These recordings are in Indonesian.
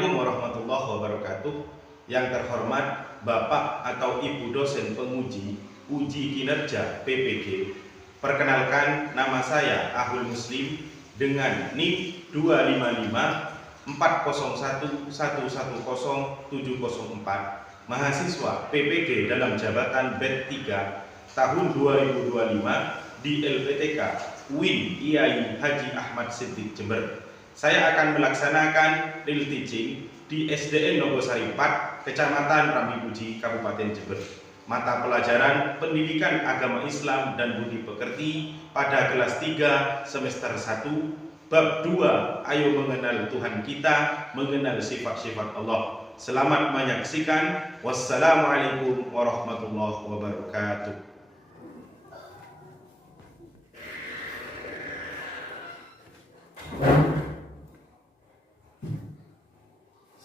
Assalamualaikum warahmatullahi wabarakatuh. Yang terhormat Bapak atau Ibu dosen penguji uji kinerja PPG. Perkenalkan, nama saya Ahul Muslim dengan NIM 255 401 110 704, mahasiswa PPG dalam jabatan BED 3 tahun 2025 di LPTK UIN Kyai Haji Ahmad Siddiq Jember. Saya akan melaksanakan real teaching di SDN Nogosari 4, Kecamatan Rambipuji, Kabupaten Jember. Mata pelajaran Pendidikan Agama Islam dan Budi Pekerti pada kelas 3 semester 1 bab 2, ayo mengenal Tuhan kita, mengenal sifat-sifat Allah. Selamat menyaksikan. Wassalamualaikum warahmatullahi wabarakatuh.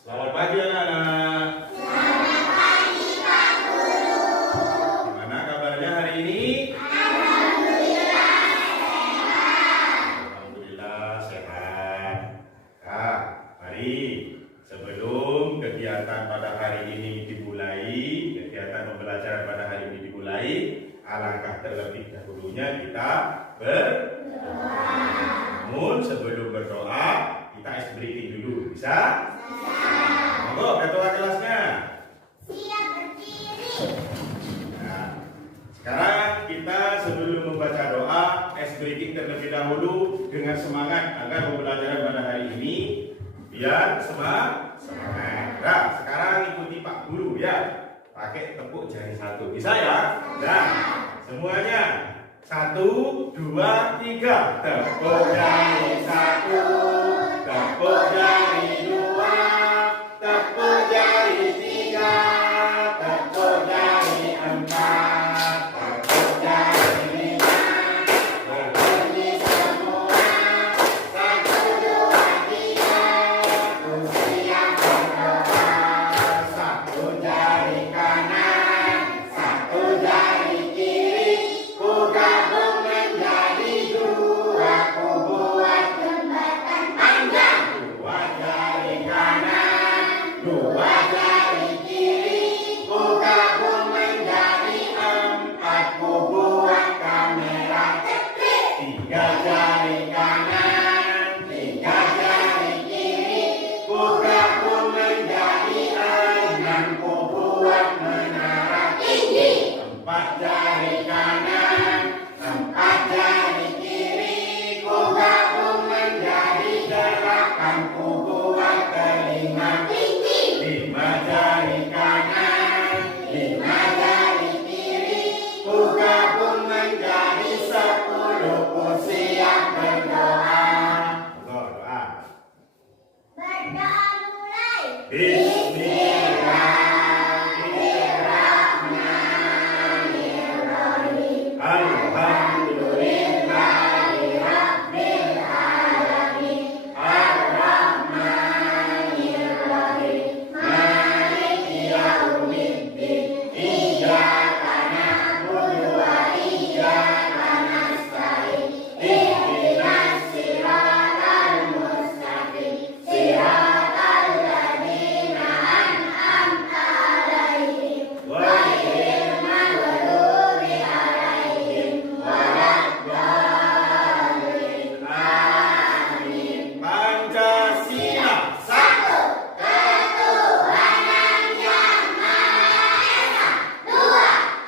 Selamat pagi anak-anak. Selamat pagi Pak Guru. Gimana kabarnya hari ini? Alhamdulillah sehat. Alhamdulillah sehat. Nah, mari sebelum kegiatan pada hari ini dimulai, kegiatan pembelajaran pada hari ini dimulai, alangkah terlebih dahulunya kita berdoa. Namun sebelum berdoa, kita ice breaking dulu, bisa? Monggo, ketua kelasnya. Siap berdiri. Nah, sekarang kita sebelum membaca doa, ice breaking terlebih dahulu dengan semangat agar pembelajaran pada hari ini biar semangat. Nah, sekarang ikuti Pak Guru ya. Pakai tepuk jari satu. Bisa ya? Nah, semuanya 1, 2, 3. Tepuk jari 1, tepuk jari 2, tepuk jari 3, tepuk jari 4, tepuk jari 5. Berdiri semua. 1, 2, 3. Siap berdoa. 1 jari kanan, 1 jari kiri. Ku gabung menjadi 2, ku buat jembatan panjang. 2 jari kanan, 2 jari kiri. Ku gabung menjadi 4, ku buat kamera ceplik. 3 jari kanan, 3 jari kiri. Ku gabung menjadi 6, ku buat menara tinggi. 4 jari kanan, 4 jari kiri. Ku gabung menjadi 8, ku buat telinga tinggi. 5 jari kanan, 5 jari kiri. Ku gabung menjadi 10, ku siap berdoa. Berdoa. Berdoa mulai. Bismillahirrahmanirrahim. Alhamdulillahirabbil alamin. Ar-Rahmanirrahim. Maliki yaumiddin. Iyyaka na'budu wa iyyaka nasta'in. Ihdinas siratal mustaqim. Siratal ladzina an'amta 'alaihim ghairil maghdubi 'alaihim waladdallin. Amin. Pancasila. Satu, ketuhanan yang Maha Esa. 2,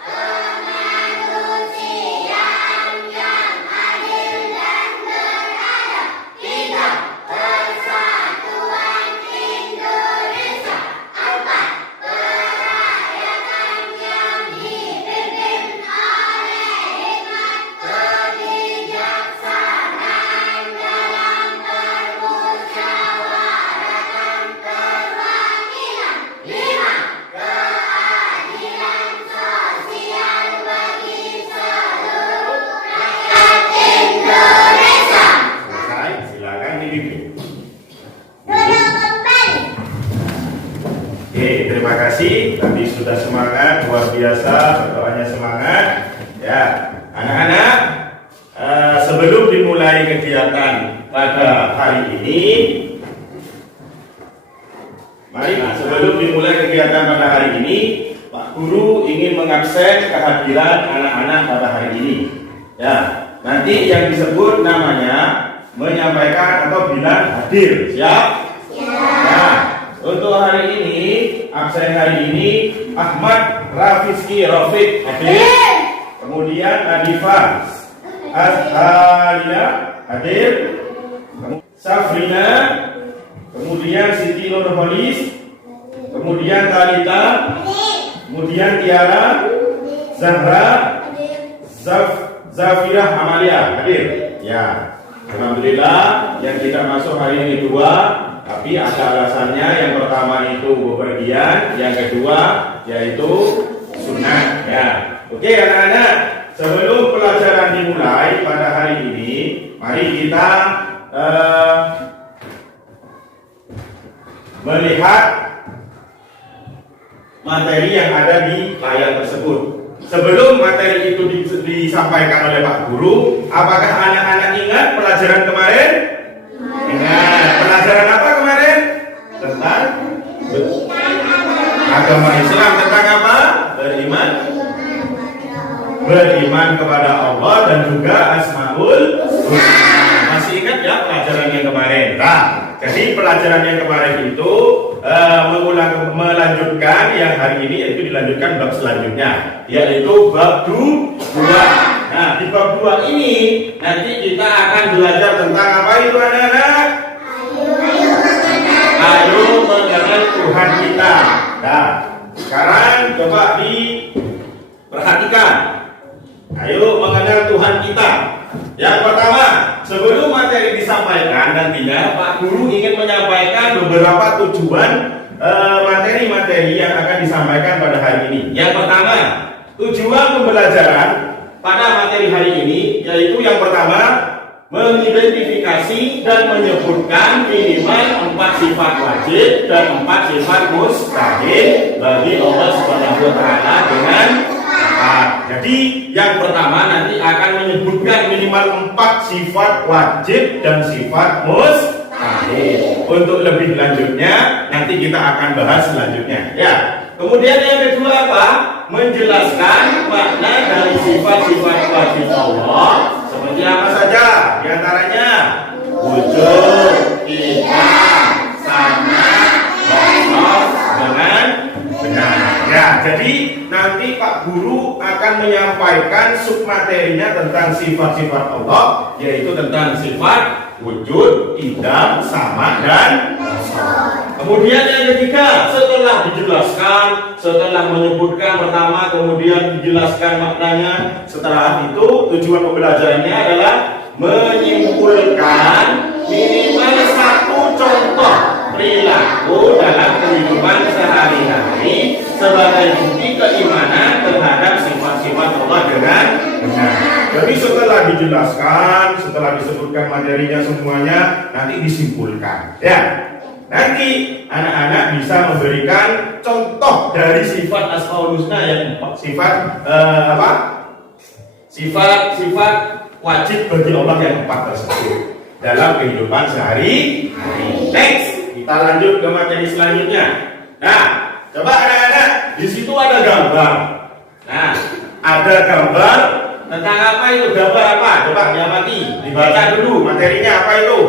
kemanusiaan yang adil dan beradab. 3, persatuan Indonesia. 4, kerakyatan yang dipimpin oleh hikmat kebijaksanaan dalam permusyawaratan perwakilan. 5, keadilan sosial bagi seluruh rakyat Indonesia. Selesai, silakan dibimbing. Duduk kembali. Oke, terima kasih. Tadi sudah semangat, luar biasa, berdoanya semangat. Ya, anak-anak, sebelum dimulai kegiatan pada hari ini, Mari, sebelum dimulai kegiatan pada hari ini, Pak Guru ingin mengabsen kehadiran anak-anak pada hari ini. Ya, nanti yang disebut namanya menyampaikan atau bilang hadir. Siap? Nah, untuk hari ini, absen hari ini Ahmad Rafiski Rafiq hadir. Kemudian Adifa Alina hadir. Safrina, kemudian Siti Nurholis, kemudian Talita, kemudian Tiara, Zahra, Zafirah Amalia hadir. Ya, alhamdulillah yang tidak masuk hari ini 2, tapi ada alasannya. Yang pertama itu bepergian, yang kedua yaitu sunat. Ya, oke anak-anak, sebelum pelajaran dimulai pada hari ini, mari kita melihat materi yang ada di layar tersebut. Sebelum materi itu disampaikan oleh Pak Guru, apakah anak-anak ingat pelajaran kemarin? Ingat. Pelajaran apa kemarin? Tentang agama Islam. Tentang apa? Beriman kepada Allah dan juga Asmaul Husna. Masih ingat ya pelajaran yang kemarin? Nah, jadi pelajaran yang kemarin itu melanjutkan yang hari ini, yaitu dilanjutkan bab selanjutnya, yaitu bab 2. Nah, di bab 2 ini nanti kita akan belajar tentang apa itu anak-anak? Ayo mengenal Tuhan kita. Nah, sekarang coba diperhatikan. Ayo mengenal Tuhan kita. Yang pertama, sebelum materi disampaikan, nantinya Pak Guru ingin menyampaikan beberapa tujuan materi-materi yang akan disampaikan pada hari ini. Yang pertama, tujuan pembelajaran pada materi hari ini yaitu yang pertama, mengidentifikasi dan menyebutkan minimal 4 sifat wajib dan 4 sifat mustahil bagi Allah Subhanahu wa taala dengan jadi yang pertama nanti akan menyebutkan minimal 4 sifat wajib dan sifat mustahil. Untuk lebih lanjutnya nanti kita akan bahas selanjutnya. Ya. Kemudian yang kedua apa? Menjelaskan makna dari sifat-sifat wajib Allah seperti apa saja? Di antaranya wujud, ikhlas, sama, basar, dengan benar. Ya, jadi nanti Pak Guru akan menyampaikan submaterinya tentang sifat-sifat Allah, yaitu tentang sifat wujud, idam, sama, dan basar. Kemudian yang ketiga, setelah dijelaskan, setelah menyebutkan pertama, kemudian dijelaskan maknanya, setelah itu tujuan pembelajarannya adalah menyimpulkan minimal 1 contoh perilaku dalam kehidupan sehari-hari sebagai bukti keimanan terhadap sifat-sifat Allah dengan benar. Jadi setelah dijelaskan, setelah disebutkan materinya semuanya, nanti disimpulkan. Ya, nanti anak-anak bisa memberikan contoh dari sifat Asmaul Husna yang sifat Sifat wajib bagi Allah yang 4 tersebut dalam kehidupan sehari-hari. Next, kita lanjut ke materi selanjutnya. Nah, coba anak-anak, di situ ada gambar. Nah, ada gambar tentang apa itu? Gambar apa? Coba diamati, dibaca dulu materinya apa itu?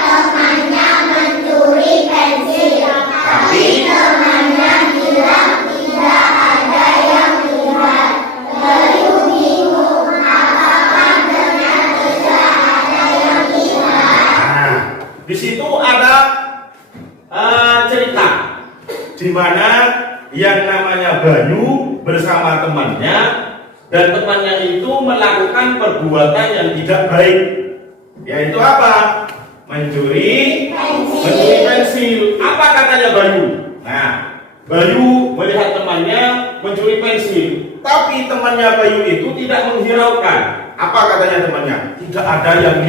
Temannya mencuri pensil, tapi temannya bilang tidak ada yang lihat. Bayu bingung, apakah ternyata tidak ada yang lihat. Nah, di situ ada cerita di mana yang namanya Bayu bersama temannya, dan temannya itu melakukan perbuatan yang tidak baik, yaitu apa? Mencuri pensil. Apa katanya Bayu? Nah, Bayu melihat temannya mencuri pensil, tapi temannya Bayu itu tidak menghiraukan. Apa katanya temannya? Tidak ada yang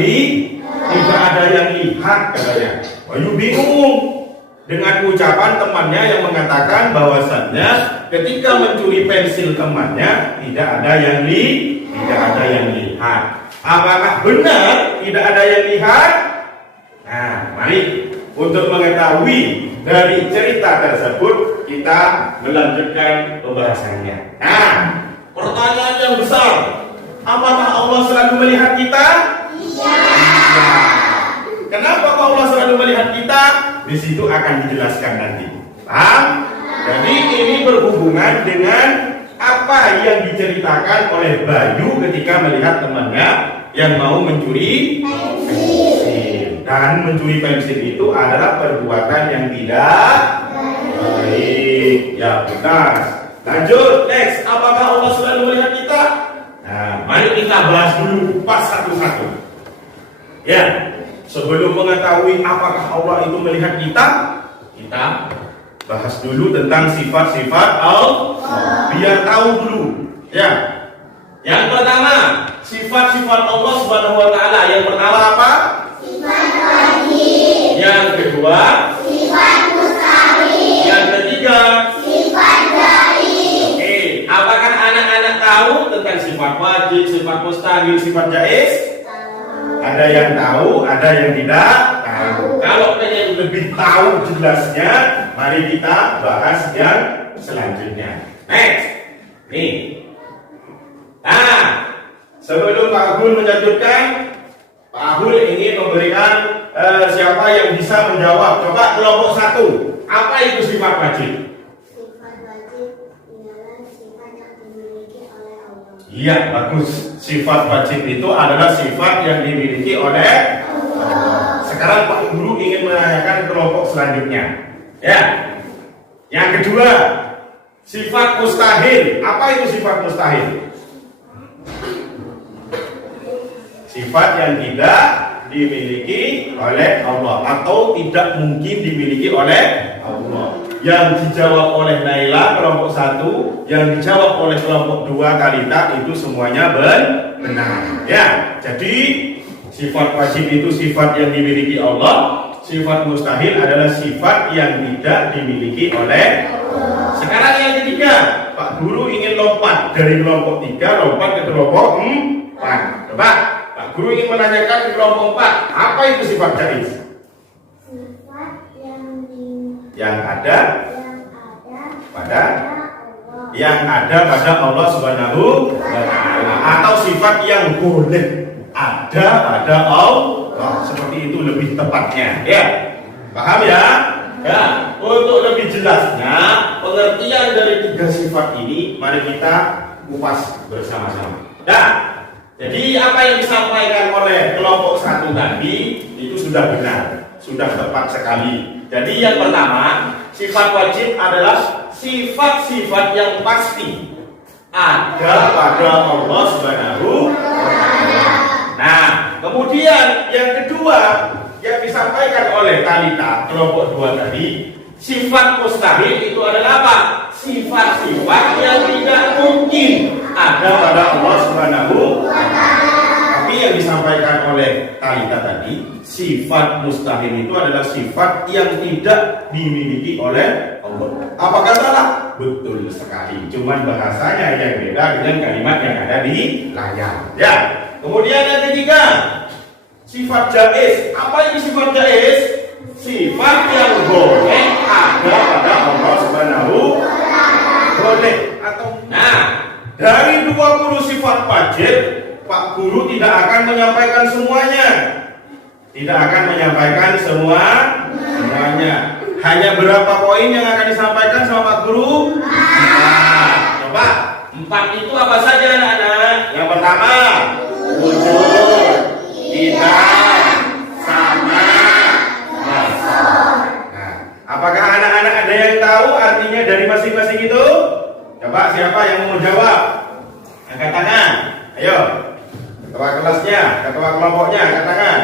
lihat katanya. Bayu bingung dengan ucapan temannya yang mengatakan bahwasannya ketika mencuri pensil temannya tidak ada yang lihat. Apakah benar tidak ada yang lihat? Nah, mari untuk mengetahui dari cerita tersebut, kita melanjutkan pembahasannya. Nah, pertanyaan yang besar, apakah Allah selalu melihat kita? Iya. Kenapa Allah selalu melihat kita? Di situ akan dijelaskan nanti. Paham? Jadi ini berhubungan dengan apa yang diceritakan oleh Bayu ketika melihat temannya yang mau mencuri pensil. Dan mencuri pensil itu adalah perbuatan yang tidak baik. Ya, benar. Lanjut, next. Apakah Allah selalu melihat kita? Nah, mari kita bahas dulu pas satu-satu. Ya, sebelum mengetahui apakah Allah itu melihat kita, kita bahas dulu tentang sifat-sifat Allah. Biar tahu dulu. Ya. Yang pertama, sifat-sifat Allah Subhanahu wa taala. Yang pertama apa? Sifat wajib. Yang kedua, Sifat mustahil. yang ketiga, Sifat jaiz. oke, apakah anak-anak tahu tentang sifat wajib, sifat mustahil, sifat jaiz? Ada yang tahu, ada yang tidak tahu. Kalau pengen lebih tahu jelasnya, mari kita bahas yang selanjutnya. Next, nih. Nah, sebelum Pak Agul melanjutkan, Pak Agul ingin memberikan siapa yang bisa menjawab. Coba kelompok 1, apa itu sifat wajib? Sifat wajib ialah sifat yang dimiliki oleh Allah. Iya, bagus. Sifat wajib itu adalah sifat yang dimiliki oleh Allah. Sekarang Pak Guru ingin menanyakan kelompok selanjutnya. Ya. Yang kedua, sifat mustahil. Apa itu sifat mustahil? Sifat yang tidak dimiliki oleh Allah atau tidak mungkin dimiliki oleh Allah. Yang dijawab oleh Naila kelompok 1, yang dijawab oleh kelompok 2 Kalita, itu semuanya benar. Ya, jadi sifat wajib itu sifat yang dimiliki Allah, sifat mustahil adalah sifat yang tidak dimiliki oleh Allah. Sekarang yang ketiga, Pak Guru ingin lompat dari kelompok 3 lompat ke kelompok 4. Coba Pak Guru ingin menanyakan ke kelompok 4, apa itu sifat jaiz? Sifat Yang ada pada Allah. yang ada pada Allah Subhanahu wa taala, atau sifat yang boleh ada pada Allah, seperti itu lebih tepatnya. Ya. Paham ya? Ya, untuk lebih jelasnya pengertian dari 3 sifat ini mari kita kupas bersama-sama. Nah, jadi apa yang disampaikan oleh kelompok 1 tadi itu sudah benar, sudah tepat sekali. Jadi yang pertama, sifat wajib adalah sifat-sifat yang pasti ada pada Allah Subhanahu wa taala. Nah, kemudian yang kedua yang disampaikan oleh Kalita kelompok 2 tadi, sifat mustahil itu adalah apa? Sifat-sifat yang tidak mungkin ada pada Allah Subhanahu wa taala. Tapi yang disampaikan oleh Kalita tadi, sifat mustahil itu adalah sifat yang tidak dimiliki oleh Allah. Apakah salah? Betul sekali. Cuman bahasanya yang beda dengan kalimat yang ada di layar. Ya. Kemudian yang ketiga, sifat jaiz. Apa itu sifat jaiz? Sifat yang boleh ada pada Allah Subhanahu wa taala. Boleh atau nah, dari 20 sifat wajib, Pak Guru tidak akan menyampaikan semuanya. Tidak akan menyampaikan semuanya. Hanya berapa poin yang akan disampaikan sama Pak Guru? Nah, coba 4 itu apa saja anak-anak? Yang pertama, wujud, tidak, sama, nasab. Nah, apakah anak-anak ada yang tahu artinya dari masing-masing itu? Coba siapa yang mau jawab? Angkat tangan. Ayo. Ketua kelasnya, ketua kelompoknya, angkat tangan.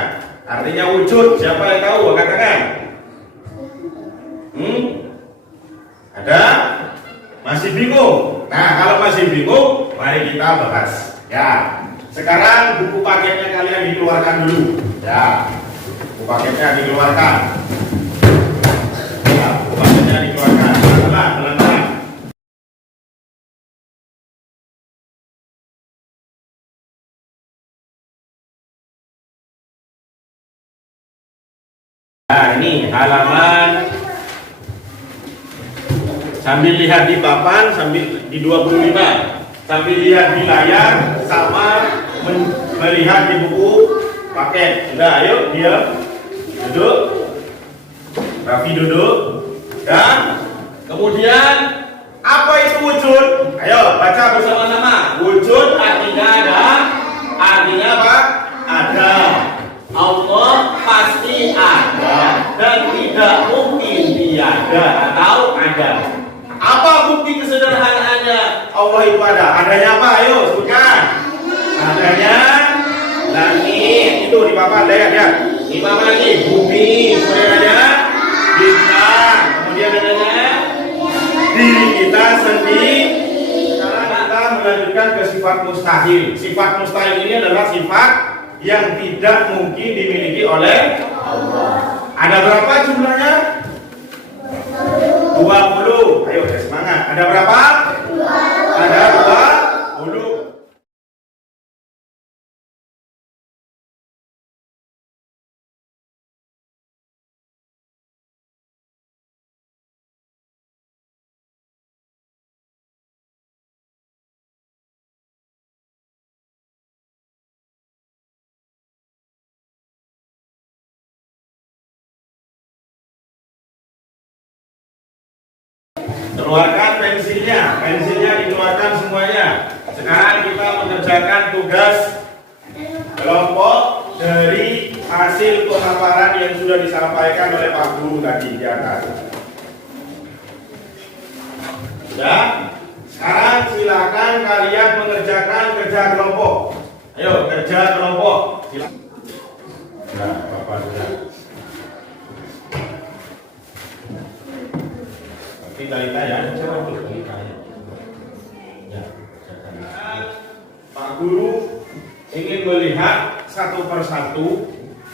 Artinya wujud, siapa yang tahu? Angkat tangan. Ada? Masih bingung? Nah, kalau masih bingung, mari kita bahas. Ya. Sekarang buku paketnya kalian dikeluarkan dulu. Ya. Buku paketnya dikeluarkan. Ya, buku paketnya dikeluarkan. Pelan-pelan. Nah, Nah, ini halaman, sambil lihat di papan, sambil di 25, sambil lihat di layar, sama melihat di buku paket. Sudah, ayo diam, duduk, Raffi duduk, dan kemudian apa itu wujud? Ayo baca bersama-sama. Wujud artinya apa? Ada. Allah pasti ada dan tidak mungkin tiada atau ada. Apa bukti kesederhanaannya Allah itu ada? Adanya apa? Ayo sebutkan. Adanya langit, itu di papan, lihat. Di papan ini bumi, kemudian ada bintang, kemudian adanya diri kita sendiri. Sekarang kita melanjutkan ke sifat mustahil. Sifat mustahil ini adalah sifat yang tidak mungkin dimiliki oleh Allah. Ada berapa jumlahnya? 20. Ayo semangat. Ada berapa? 20. Ada 20. Keluarkan pensilnya dikeluarkan semuanya. Sekarang kita mengerjakan tugas kelompok dari hasil pemaparan yang sudah disampaikan oleh Pak Guru tadi di atas. Ya, sekarang silakan kalian mengerjakan kerja kelompok. Ayo kerja kelompok. Silakan. Ya, Bapak sudah. Talita ya, Pak Guru ingin melihat satu persatu,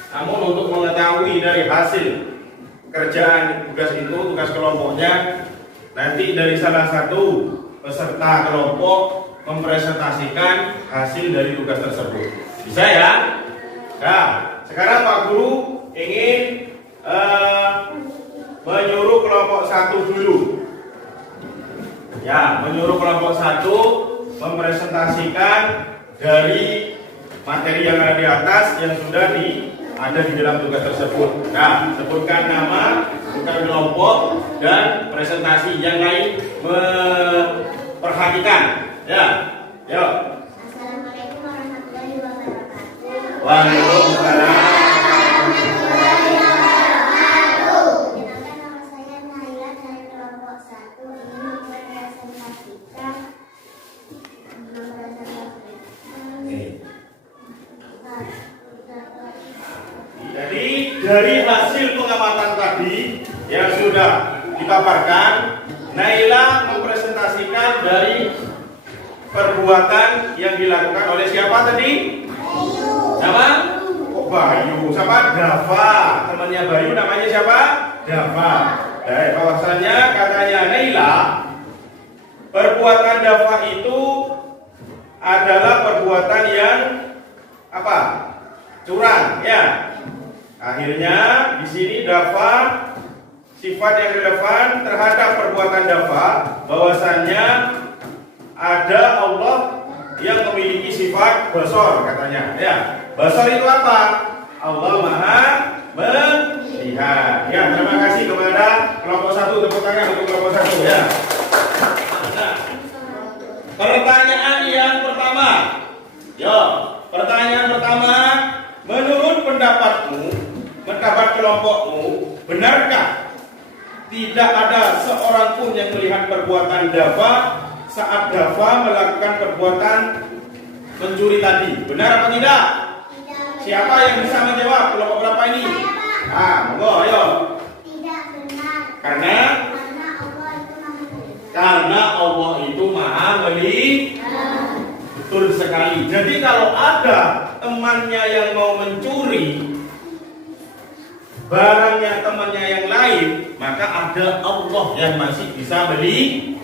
namun untuk mengetahui dari hasil kerjaan tugas itu, tugas kelompoknya, nanti dari salah satu peserta kelompok mempresentasikan hasil dari tugas tersebut. Bisa ya? Nah, sekarang Pak Guru ingin menyuruh kelompok satu dulu. Ya, menyuruh kelompok satu mempresentasikan dari materi yang ada di atas yang sudah ada di dalam tugas tersebut. Nah, sebutkan nama, sebutkan kelompok, dan presentasi. Yang lain memperhatikan. Ya, yuk. Assalamualaikum warahmatullahi wabarakatuh. Waalaikumsalam. Dari hasil pengamatan tadi yang sudah dipaparkan, Naila mempresentasikan dari perbuatan yang dilakukan oleh siapa tadi? Bayu. Siapa? Oh, Bayu. Siapa? Dava. Temannya Bayu namanya siapa? Dava. Bahwasannya katanya Naila, perbuatan Dava itu adalah perbuatan yang apa? Curang, ya. Akhirnya di sini Dava, sifat yang relevan terhadap perbuatan Dava, bahwasannya ada Allah yang memiliki sifat basor katanya. Ya, basor itu apa? Allah Maha melihat. Ya, terima kasih kepada kelompok satu, tepuk tangan untuk kelompok satu ya. Nah, pertanyaan yang pertama. Yo, pertanyaan pertama, menurut pendapatmu, pendapat kelompokmu, benarkah tidak ada seorang pun yang melihat perbuatan Dava saat Dava melakukan perbuatan mencuri tadi? Benar apa tidak? Tidak. Siapa yang bisa menjawab? Kelompok berapa ini? Monggo, ayo. Tidak benar. Karena Allah itu maha melihat. Betul sekali. Jadi kalau ada temannya yang mau mencuri barangnya temannya yang lain, maka ada Allah yang masih bisa beli.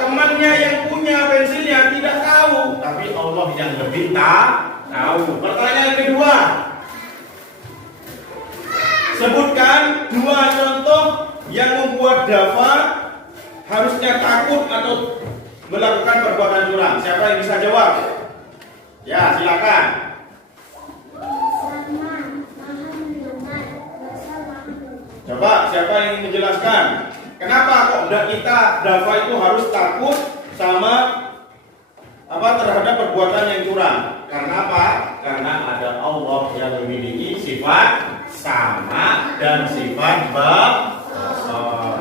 Temannya yang punya pensilnya tidak tahu, tapi Allah yang lebih tahu. Pertanyaan kedua, Sebutkan 2 contoh yang membuat Dafa harusnya takut atau melakukan perbuatan curang. Siapa yang bisa jawab? Ya, silakan. Sama maha mendengar, rasa maha mendengar. Coba siapa yang ingin menjelaskan? Kenapa kok kita Dafa itu harus takut sama terhadap perbuatan yang curang? Karena apa? Karena ada Allah yang memiliki sifat sama dan sifat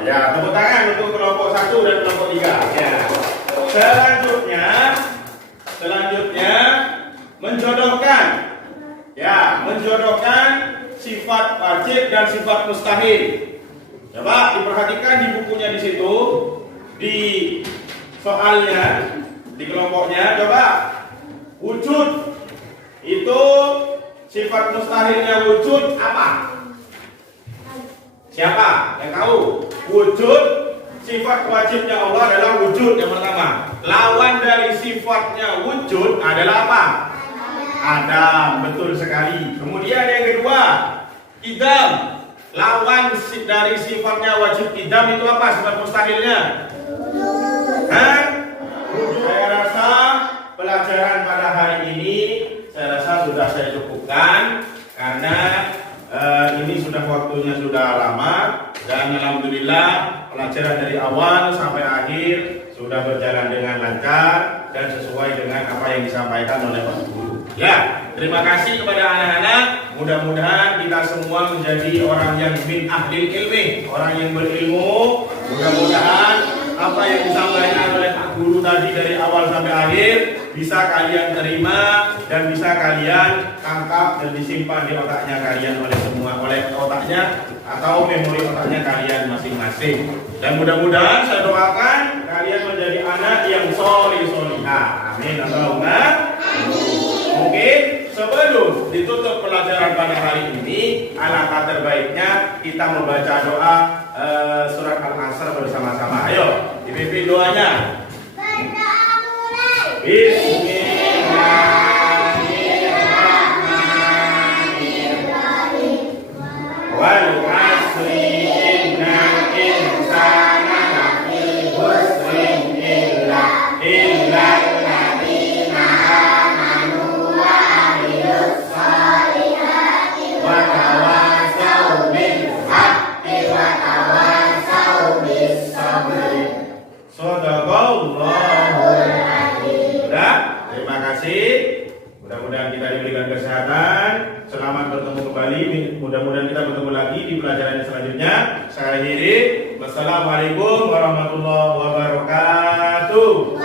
ya, tepuk tangan untuk kelompok 1 dan kelompok 3. Ya. Selanjutnya menjodohkan. Ya, menjodohkan sifat wajib dan sifat mustahil. Coba diperhatikan di bukunya di situ, di soalnya, di kelompoknya. Coba wujud itu sifat mustahilnya wujud apa? Siapa yang tahu? Wujud sifat wajibnya Allah adalah wujud yang pertama. Lawan dari sifatnya wujud adalah apa? Adam, betul sekali. Kemudian yang kedua, idam. Lawan dari sifatnya wajib idam itu apa? Sifat mustahilnya? Saya rasa pelajaran pada hari ini sudah saya cukupkan karena ini sudah waktunya sudah lama dan alhamdulillah pelajaran dari awal sampai akhir sudah berjalan dengan lancar dan sesuai dengan apa yang disampaikan oleh Pak Guru. Ya, terima kasih kepada anak-anak. Mudah-mudahan kita semua menjadi orang yang min ahlil ilmi, orang yang berilmu. Mudah-mudahan apa yang disampaikan oleh Pak Guru tadi dari awal sampai akhir bisa kalian terima dan bisa kalian tangkap dan disimpan di otaknya kalian oleh otaknya atau memori otaknya kalian masing-masing. Dan mudah-mudahan saya doakan kalian menjadi anak yang solihah. Amin. Allahumma amin. Mungkin sebelum ditutup pelajaran pada hari ini, alangkah terbaiknya kita membaca doa surat Al-Asr bersama-sama. Ayo, dipimpin doanya. Bismillahirrahmanirrahim. Wal asri innal insana lafi khusrin illa alladziina amanu wa 'amilus shalihati wa tawassaw bil haqqi wa tawassaw bis sabri. Shadaqallahul adzim. Sudah, terima kasih. Mudah-mudahan kita diberikan kesehatan. Selamat bertemu kembali. Mudah-mudahan kita bertemu lagi di pelajaran selanjutnya. Saya akhiri. Wassalamualaikum warahmatullahi wabarakatuh.